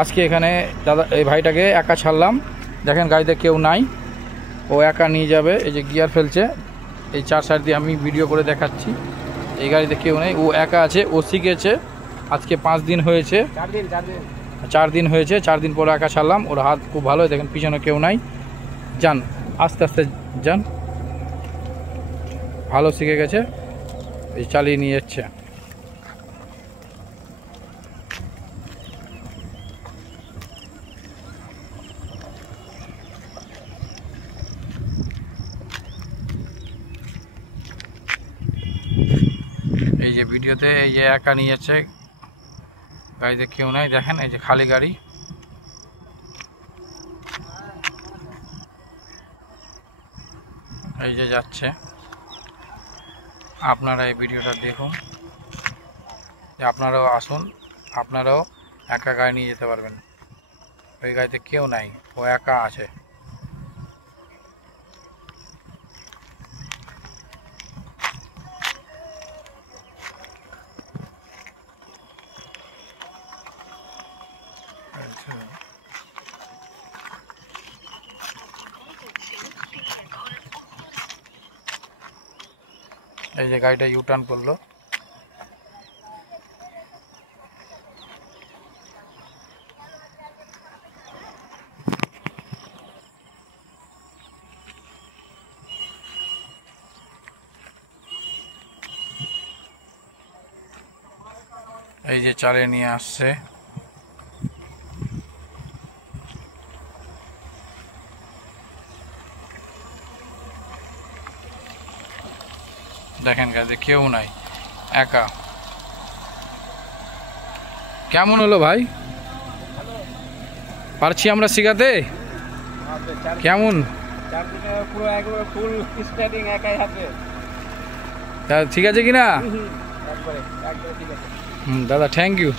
আজকে এখানে দাদা এই ভাইটাকে একা ছাড়লাম। দেখেন গাড়িতে কেউ নাই, ও একা নিয়ে যাবে। এই যে গিয়ার ফেলছে, এই 4 সাইড দিয়ে আমি ভিডিও করে দেখাচ্ছি। এই গাড়িতে কেউ নেই, ও একা আছে, ও শিখেছে। আজকে 5 দিন হয়েছে, 4 দিন হয়েছে। 4 দিন পরে একা ছাড়লাম। ওর হাত খুব ভালো, দেখেন পিছনে কেউ নাই। যান, আস্তে আস্তে যান, ভালো শিখে গেছে, এই চালিয়ে নিয়ে যাচ্ছে। এই যে ভিডিওতে এই যে একা নিয়ে যাচ্ছে, গাড়িতে কেউ নাই। দেখেন এই যে খালি গাড়ি। এই যে যাচ্ছে। আপনারা এই ভিডিওটা দেখুন, যে আপনারাও আসুন, আপনারাও একা গাড়ি নিয়ে যেতে পারবেন। ওই গাড়িতে কেউ নাই, ও একা আছে। এই যে গাড়িটা ইউটার্ন করলো। এই যে চালে নিয়ে আসছে। দেখেন গাড়িতে কেউ নাই, একা। কেমন হলো ভাই? পারছি আমরা শিখাতে? কেমন? ঠিক আছে কিনা? দাদা থ্যাংক ইউ।